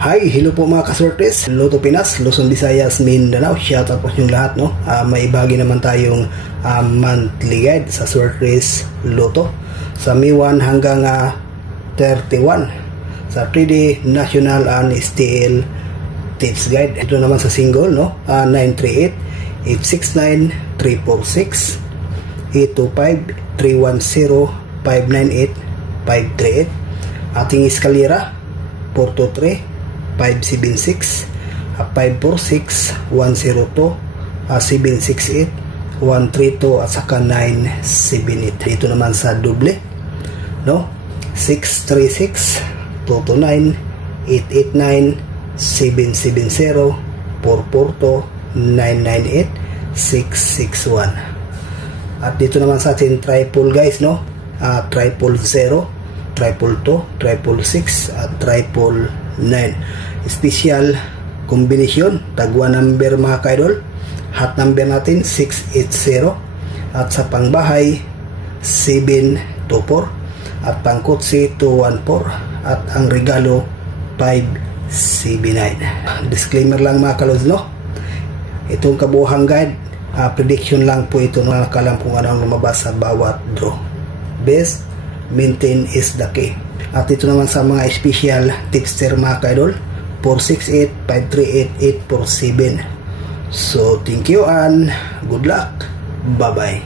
Hi, hello po mga kasortes, Lotto Pinas, Luzon, Visayas, Mindanao, shoutout po yung lahat, no? May ibagi naman tayong monthly guide sa sortes Lotto sa May 1 hanggang 31 sa 3D National and STL Tips Guide. Ito naman sa single, no? 938 869 346 825 310 598 538. Ating eskalera 423 576 546 102 768 132 at saka 978. Dito naman sa doble, no? 636 229 889 770 442 998 661. At dito naman sa atin triple guys, no? Triple 0, triple 2, triple 6 at triple 9. Special combination, tagwa number mga kaidol. Hot number natin 680 at sa pangbahay 724 at pangkotse 214 at ang regalo 579. Disclaimer lang mga kalods, no? Itong kabuhang guide, prediction lang po ito, na nakalam kung ano ang lumabas sa bawat draw. Best maintain is the key. At ito naman sa mga special tipster mga kaidol, 468-538-847. So thank you and good luck. Bye bye.